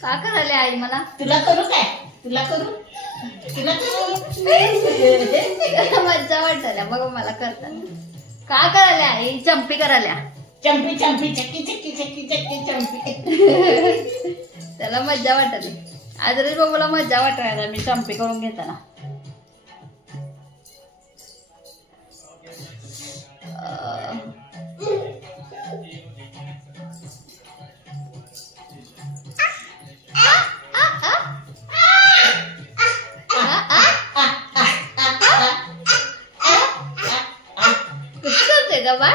का करायला आई मला? तुला करू काय? तुला करू? तुला करू? मज्जा वाटल्या बघ मला करताना. का करायला आई? चंपी करायला. चंपी चंपी चक्की चक्की चक्की चक्की चंपी. त्याला मज्जा वाटते. आदरे बाबूला मज्जा वाटायला मी चंपी करून घेताना. कसं करते का बा?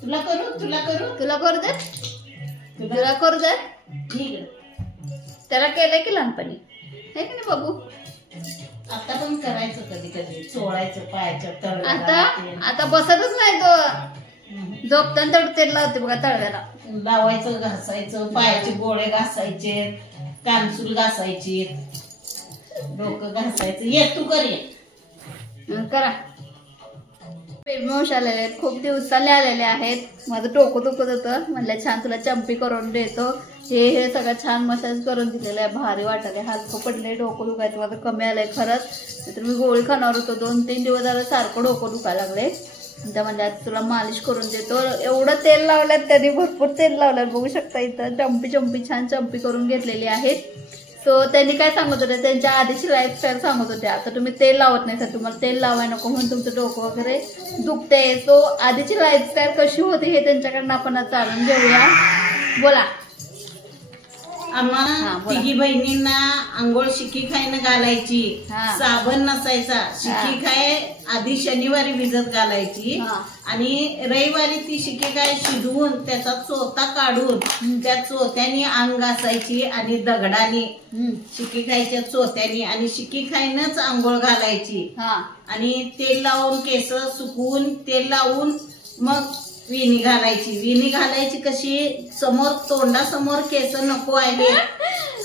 तुला करू? तुला करू? तुला करू दे. तुला करू दे. ठीक आहे. त्याला केलंय की लहानपणी हे की नाही बाबू? आता पण करायचं कधी कधी, चोळायचं पायाच्या आता तळव्याला. आता बसतच नाही तो. झोपताना तेल लावते बघा तळव्याला. लावायचं, घासायचं, पायाचे गोळे घासायचे, कानसूल घासायची, डोकं घासायचं. ये तू कर ये. करा. बेबी आलेले आहेत, खूप दिवसाले आलेले आहेत. माझं डोकं दुखत होतं, म्हणलं छान तुला चंपी करून देतो. हे सगळं छान मसाज करून दिलेलं आहे. भारी वाटले, हलकं पडले, डोकं दुखायचं माझं कमी आलंय खरंच. तर मी गोळी खाणार होतो. 2-3 दिवस झालं सारखं डोकं दुखायला लागले. त्या म्हणजे आज तुला मालिश करून देतो. एवढं तेल लावल्यात त्यांनी, भरपूर तेल लावल्यात बघू शकता. इथं चंपी छान चंपी करून घेतलेली आहेत. सो त्यांनी काय सांगत होते, त्यांच्या आधीची लाईफस्टाईल सांगत होते. आता तुम्ही तेल लावत नाही तर तुम्हाला तेल लावायला नको म्हणून तुमचं डोकं वगैरे दुखते. सो आधीची लाईफस्टाईल कशी होती हे त्यांच्याकडनं आपण आज जाणून घेऊया. बोला. आम्हाला तिघी बहिणींना आंघोळ शिकी खायनं घालायची. साबण नसायचा. शिकी खाय आधी शनिवारी भिजत घालायची आणि रविवारी ती शिकी खाय शिजवून त्याचा चोथा काढून त्या चोथ्यानी अंग घासायची आणि दगडाने शिकी खायच्या चोथ्यानी आणि शिकी खायनच आंघोळ घालायची. आणि तेल लावून केस सुकवून तेल लावून मग वेणी घालायची. वेणी घालायची कशी, समोर तोंडासमोर केस नको आहे.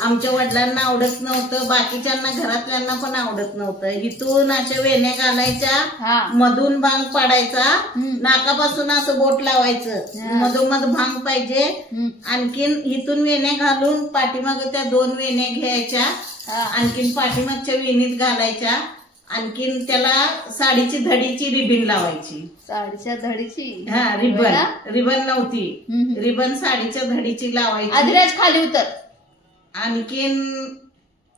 आमच्या वडिलांना आवडत नव्हतं, बाकीच्यांना घरातल्यांना पण आवडत नव्हतं. इथून अशा वेण्या घालायच्या, मधून भांग पाडायचा, नाकापासून असं बोट लावायचं, मधोमध भांग पाहिजे. आणखीन इथून वेण्या घालून पाठीमाग त्या 2 वेण्या घ्यायच्या, आणखीन पाठीमागच्या वेणीत घालायच्या. आणखीन त्याला साडीची धडीची रिबीन लावायची. साडीच्या धडीची? रिबन नव्हती, रिबन साडीच्या धडीची लावायची. आदिराज खाली उतर. आणखीन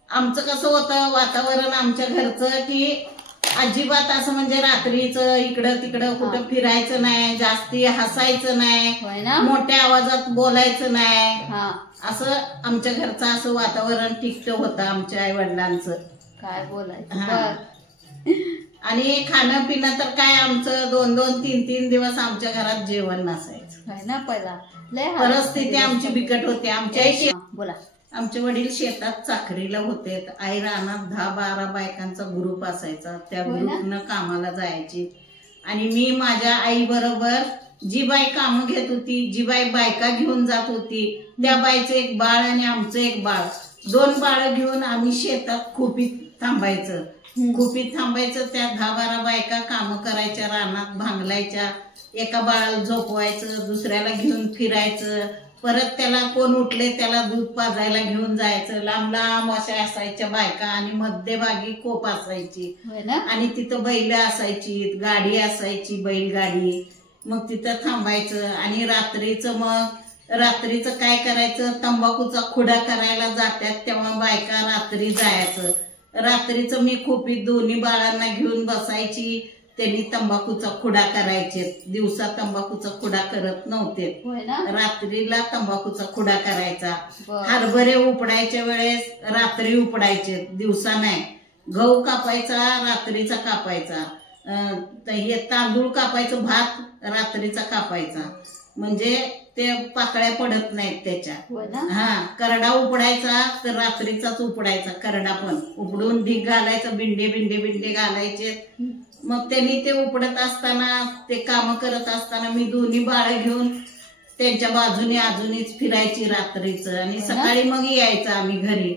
आमचं कसं होतं वातावरण आमच्या घरचं की अजिबात असं म्हणजे रात्रीचं इकडं तिकडं कुठं फिरायचं नाही, जास्ती हसायचं नाही, मोठ्या आवाजात बोलायचं नाही. असं आमच्या घरचं असं वातावरण टिकतं होतं आमच्या आई वडिलांचं. काय बोलायचं. आणि खाणं पिणं तर काय आमचं 2-2, 3-3 दिवस आमच्या घरात जेवण नसायचं ना. पहिला परिस्थिती आमची बिकट होती. आमचे वडील शेतात चाकरीला होते. आई रानात 10-12 बायकांचा ग्रुप असायचा. त्या ग्रुपनं कामाला जायची आणि मी माझ्या आई बरोबर जी बाई कामं घेत होती, जी बाई बायका घेऊन जात होती, त्या बाईचं एक बाळ आणि आमचं एक बाळ, 2 बाळ घेऊन आम्ही शेतात खोपीत थांबायचं. त्या 10-12 बायका कामं करायच्या, रानात भांगलायच्या. एका बाळाला झोपवायचं, दुसऱ्याला घेऊन फिरायचं, परत त्याला कोण उठले त्याला दूध पाजायला घेऊन जायचं. लांब लांब अशा असायच्या बायका आणि मध्यभागी कोप असायची आणि तिथं बैल असायची, गाडी असायची, बैलगाडी. मग तिथं थांबायचं आणि रात्रीचं काय करायचं, तंबाखूचा खुडा करायला जातात तेव्हा बायका रात्री जायचं. रात्रीचं मी खोपीत दोन्ही बाळांना घेऊन बसायची. त्यांनी तंबाखूचा खुडा करायचे. दिवसा तंबाखूचा खुडा करत नव्हते, रात्रीला तंबाखूचा खुडा करायचा. हरभरे उपडायच्या वेळेस रात्री उपडायचे, दिवसा नाही. गहू कापायचा रात्रीचा कापायचा, हे तांदूळ कापायचं, भात रात्रीचा कापायचा, म्हणजे ते पाकळ्या पडत नाहीत त्याच्या. करडा उपडायचा तर रात्रीचाच उपडायचा. करडा पण उपडून ढीग घालायचं, बिंडे घालायचे. मग त्यांनी ते उपडत असताना, ते काम करत असताना मी दोन्ही बाळ घेऊन त्यांच्या बाजूने अजूनच फिरायची रात्रीचं आणि सकाळी मग यायचं आम्ही घरी.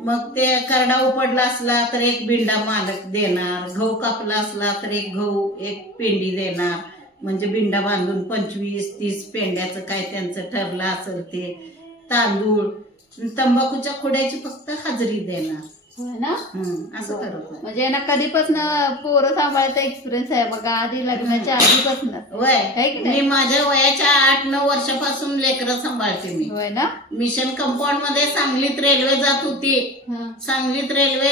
मग ते करडा उपडला असला तर एक बिंडा मालक देणार, गहू कापला असला तर एक गहू एक पेंडी देणार, म्हणजे बिंडा बांधून 25-30 पेंड्याचं काय त्यांचं ठरलं असेल ते, तांदूळ, तंबाखूच्या खुड्याची फक्त हजेरी देणार. ना असं करत. म्हणजे ना कधीपासून पोरं सांभाळायचा एक्सपिरियन्स आहे बघा, आधी लग्नाच्या आधीपासून. वय मी माझ्या वयाच्या 8-9 वर्षापासून लेकरं सांभाळते मी. होय ना. मिशन कंपाऊंड मध्ये सांगलीत रेल्वे जात होती. सांगलीत रेल्वे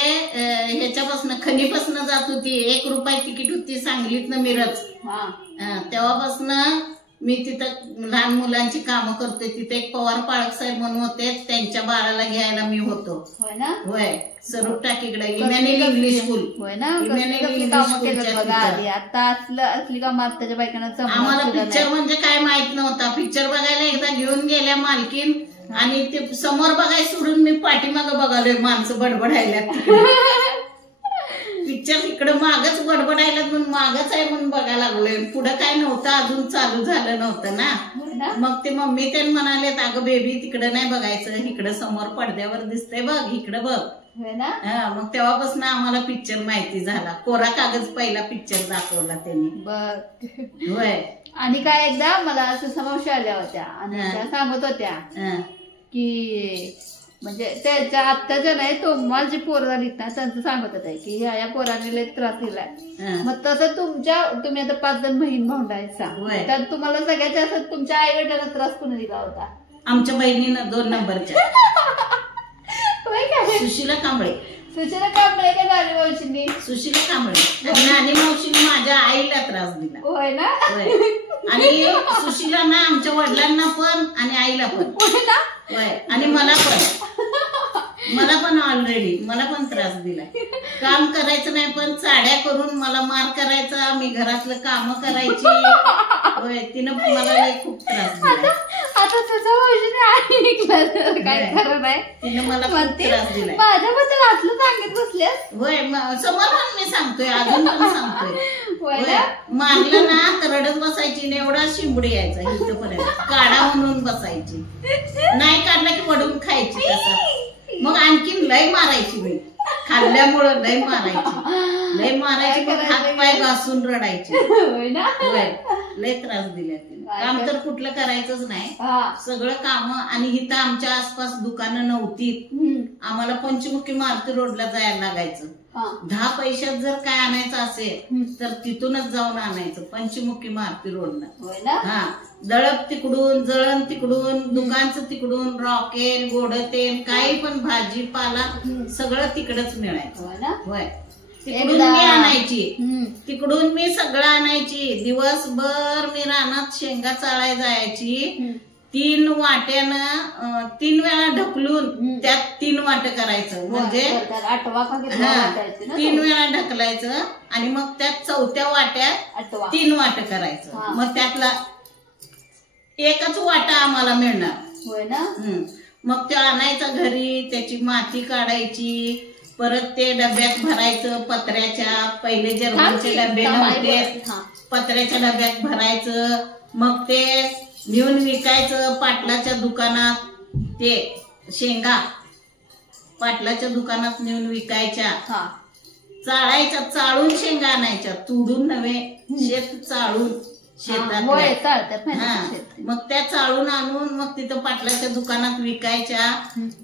ह्याच्यापासून खनीपासून जात होती. 1 रुपये तिकीट होती सांगलीतनं मिरज. तेव्हापासून मी तिथं लहान मुलांची कामं करते. तिथे एक पवार पाळक साहेब म्हणून होते, त्यांच्या बाळाला घ्यायला मी होतो. होय स्वरूप टाकीकडे इमॅन्युअल इंग्लिश स्कूल. होय ना. आता असली कामं आत्ताच्या बायकांना. आम्हाला पिक्चर म्हणजे काय माहित नव्हता. पिक्चर बघायला एकदा घेऊन गेल्या मालकीन आणि ते समोर बघाय सोडून मी पाठीमागं बघालोय माणसं बडबडायला. पिक्चर इकडं मागच बडबडायला म्हणून मागच आहे म्हणून बघायला लागलोय. पुढं काय नव्हतं अजून चालू झालं नव्हतं ना. मग ते मम्मी ते म्हणाले अगं बेबी तिकडं नाही बघायचं, इकडं समोर पडद्यावर दिसतंय बघ, इकडं बघ. मग तेव्हापासून आम्हाला पिक्चर माहिती झाला. कोरा कागज पहिला पिक्चर दाखवला त्यांनी. होय. आणि काय एकदा मला असं समावेश आल्या होत्या आणि त्या सांगत होत्या की म्हणजे त्यांच्या आत्ताच्या नाही तो मला जी पोरं झालीत ना त्यांचं सांगत होत की ह्या पोराने लय त्रास दिलाय. मग तसं तुम्ही आता 5 जण बहीण भावंडायचा, तर तुम्हाला सगळ्यात जास्त तुमच्या आई वडिलांना त्रास कोणी दिला होता? आमच्या बहिणीनं 2 नंबरच्या. सुशीला कांबळे. सुशीला कांबळे का नानी मावशींनी? सुशीला कांबळे. नानी मावशीने माझ्या आईला त्रास दिला. होय ना. आणि सुशीला ना आमच्या वडिलांना पण आणि आईला पण. होय. आणि मला पण ऑलरेडी मला पण त्रास दिला. काम करायचं नाही पण चाड्या करून मला मार करायचा. मी घरातलं काम करायची. होय. तिनं मला खूप त्रास दिला. आता तुझ्या वडिलांनी काय खरं नाही. तिनं मला खूप त्रास दिला. माझ्याबद्दल असलं सांगत बसल्यास. होय. समोर मी सांगतोय, अजून पण सांगतोय. मारलं ना तर रडत बसायची. एवढा शिंबडी यायचा इथपर्यंत. काढा म्हणून बसायची. नाही काढला की वडून खायची. तसं मग आणखीन लय मारायची. मी खाल्ल्यामुळं लय मारायची. मग हात पाय घासून रडायची. लय त्रास दिले. काम तर कुठलं करायचंच नाही. सगळं काम. आणि इथं आमच्या आसपास दुकानं नव्हती. आम्हाला पंचमुखी मारुती रोडला जायला लागायचं. 10 पैशात जर काय आणायचं असेल तर तिथूनच जाऊन आणायचं पंचमुखी मारुती रोडला. दळप तिकडून, जळण तिकडून, दुकानचं तिकडून, रॉकेल गोड तेल काही पण भाजीपाला सगळं तिकडच मिळायचं. होय. तिकडून मी आणायची. तिकडून मी सगळं आणायची. दिवसभर मी रानात शेंगा चाळायला जायची. 3 वाट्यानं 3 वेळा ढकलून त्यात 3 वाट करायचं. म्हणजे 3 वेळा ढकलायचं आणि मग त्यात 4थ्या वाट्यात 3 वाट करायचं. मग त्यातला एकच वाटा आम्हाला मिळणार. होय ना. मग ते आणायचं घरी. त्याची माती काढायची. परत ते डब्यात भरायचं पत्र्याच्या. पहिले जर्मनचे डबे नव्हते. पत्र्याच्या डब्यात भरायचं. मग ते नेऊन विकायचं पाटलाच्या दुकानात. ते शेंगा पाटलाच्या दुकानात नेऊन विकायच्या. चाळायच्या. चाळून शेंगा आणायच्या. तुडून नव्हे, शेत चाळून शेतात. मग त्या चाळून आणून मग तिथं पाटलाच्या दुकानात विकायच्या.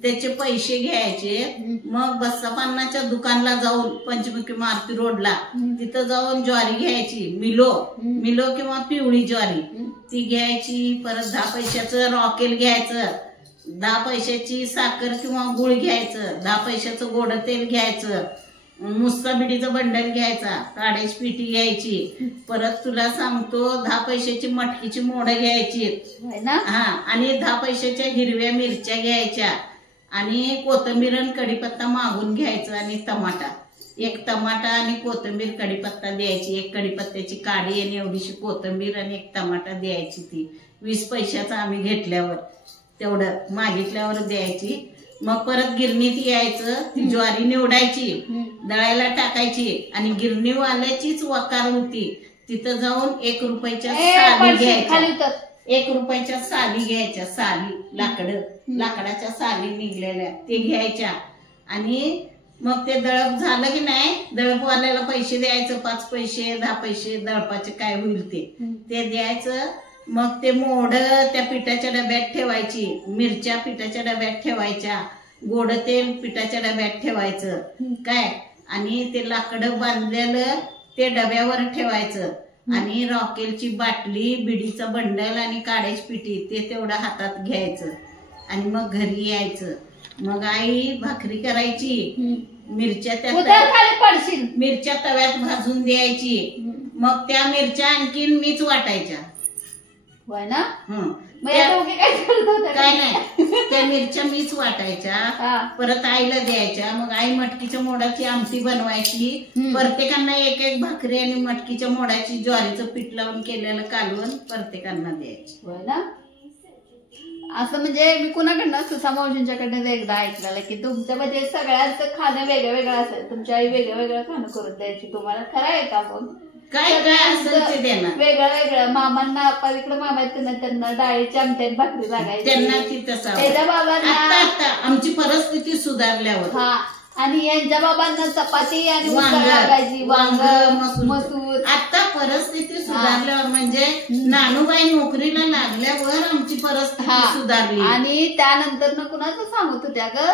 त्याचे पैसे घ्यायचे. मग बस्सापान्नाच्या दुकानला जाऊन पंचमुखी मारुती रोडला तिथं जाऊन ज्वारी घ्यायची. मिलो किंवा पिवळी ज्वारी ती घ्यायची. परत 10 पैशाचं रॉकेल घ्यायचं. 10 पैशाची साखर किंवा गुळ घ्यायचं. 10 पैशाचं गोड तेल घ्यायचं. मुस्ता बिडीचं बंडल घ्यायचा. काड्याची पिठी घ्यायची. परत तुला सांगतो 10 पैशाची मटकीची मोडं घ्यायची. आणि 10 पैशाच्या हिरव्या मिरच्या घ्यायच्या. आणि कोथिंबीर आणि कढीपत्ता मागून घ्यायचं. आणि टमाटा. 1 टमाटा आणि कोथिंबीर कढीपत्ता द्यायची. 1 कढीपत्त्याची काडी आणि एवढीशी कोथिंबीर आणि 1 टमाटा द्यायची. ती 20 पैशाचं आम्ही घेतल्यावर तेवढं मागितल्यावर द्यायची. मग परत गिरणीत यायचं. ती ज्वारी निवडायची. दळायला टाकायची. आणि गिरणीवाल्याचीच वकार होती. तिथं जाऊन 1 रुपयाच्या साली घ्यायच्या. 1 रुपयाच्या साली घ्यायच्या, साली लाकडाच्या साली निघलेल्या ते घ्यायच्या आणि मग ते दळप झालं की नाही, दळपवाल्याला पैसे द्यायचं, 5 पैसे 10 पैसे दळपाचे काय होईल ते द्यायचं. मग ते मोड त्या पिठाच्या डब्यात ठेवायची, मिरच्या पिठाच्या डब्यात ठेवायच्या, गोड तेल पिठाच्या डब्यात ठेवायचं काय, आणि ते लाकडं बांधलेलं ते डब्यावर ठेवायचं आणि रॉकेलची बाटली, बिडीचा बंडल आणि काड्याची पिठी ते तेवढं हातात घ्यायचं आणि मग घरी यायचं. मग आई भाकरी करायची, मिरच्या तव्यात भाजून द्यायची. मग त्या मिरच्या आणखीन मीच वाटायच्या. काय नाही, त्या मिरच्या मीच वाटायच्या, परत आईला द्यायच्या. मग आई मटकीच्या मोडाची आमटी बनवायची, प्रत्येकांना 1-1 भाकरी आणि मटकीच्या मोडाची ज्वारीचं पीठ लावून केलेलं कालवण प्रत्येकांना द्यायची. असं म्हणजे मी कुणाकडनं सुसा मावशींच्याकडनं एकदा ऐकलेलं की तुमचं म्हणजे सगळ्यांचं खाणं वेगळं वेगळं असेल, तुमच्या आई वेगळं वेगळं खाणं करून द्यायची तुम्हाला. खरं आहे का? मग काय असेल ते देणार, वेगळं वेगळं. मामांना पलीकडे मामा आहेत त्यांना डाळीची आमट्यात भाकरी लागायची, त्यांना ती तसं. त्याच्या बाबांना आता आमची परिस्थिती सुधारल्यावर आणि यांच्या बाबांना चपाती आणि लागायची, वांग मसूर. आता परिस्थिती सुधारल्यावर म्हणजे नानूबाई नोकरीला लागल्यावर आमची परिस्थिती सुधारली. आणि त्यानंतर कुणाचं सांगत होत्या ग,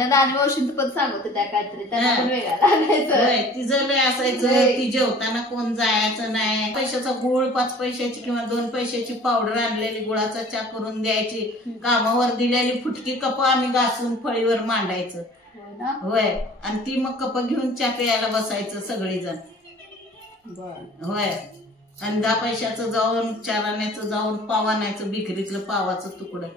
दानी मावशींचं पण सांगत होत्या काहीतरी, त्यांना पण वेगळा लागायचं. तिचं लय असायचं, ती जेवताना कोण जायचं नाही. पैशाचा गुळ 5 पैशाची किंवा 2 पैशाची पावडर आणलेली गुळाचा चहा करून द्यायची. कामावर दिलेली फुटकी कप आम्ही घासून फळीवर मांडायचं. होय, आणि ती मग कप घेऊन चहा प्यायला बसायचं सगळेजण. होय, आणि 10 पैशाचं जाऊन 4 आण्याचं जाऊन पाव आणायचं, बिकरीतलं पावाचं तुकडं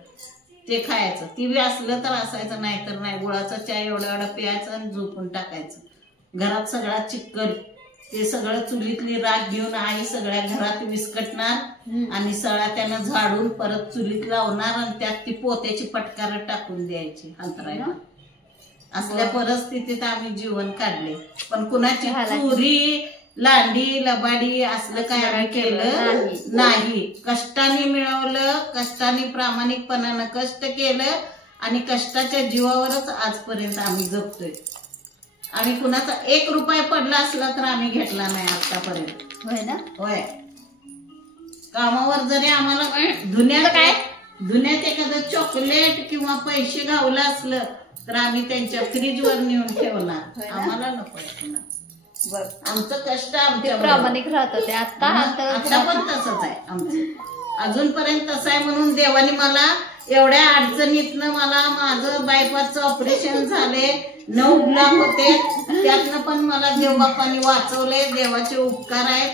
ते खायचं. ती बी असलं तर असायचं, नाही तर नाही. गुळाचा चहा एवढा एवढा प्यायचा आणि झोपून टाकायचं. घरात सगळा चिक्कल, ते सगळं चुलीतली राख घेऊन आई सगळ्या घरात विस्कटणार आणि सळा त्यानं झाडून परत चुलीत लावणार आणि त्यात ती पोत्याची पटकार टाकून द्यायची अंतरायला. असल्या परिस्थितीत आम्ही जीवन काढले. पण कुणाची चोरी लांडी लबाडी असलं काय आम्ही केलं नाही. कष्टाने मिळवलं, कष्टाने प्रामाणिकपणानं कष्ट केलं आणि कष्टाच्या जीवावरच आजपर्यंत आम्ही जगतोय. आणि कुणाचा 1 रुपया पडला असला तर आम्ही घेतला नाही आतापर्यंत. होय ना? होय, कामावर जरी आम्हाला धुण्यात एखादं चॉकलेट किंवा पैसे गावलं असलं तर आम्ही त्यांच्या फ्रीजवर नेऊन ठेवणार. आम्हाला नको. आमचं कष्ट आमच्या प्रामाणिक राहत होते. आता पण तसंच आहे आमचं, अजूनपर्यंत तसं आहे. म्हणून देवाने मला एवढ्या अडचणीतनं मला माझं बायपासचं ऑपरेशन झाले, 9 ब्लॉक होते, त्यातनं पण मला देव बाप्पांनी वाचवले. देवाचे उपकार आहेत.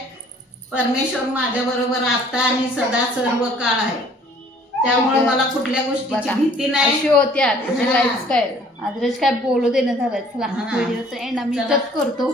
परमेश्वर माझ्या बरोबर आता आणि सदा सर्व काळ आहे. त्यामुळे मला कुठल्या गोष्टीची भीती नाही. होत्या लाईफस्टाईल आज काय बोलू देणं झालं. चला व्हिडिओचं एंड आम्ही करतो.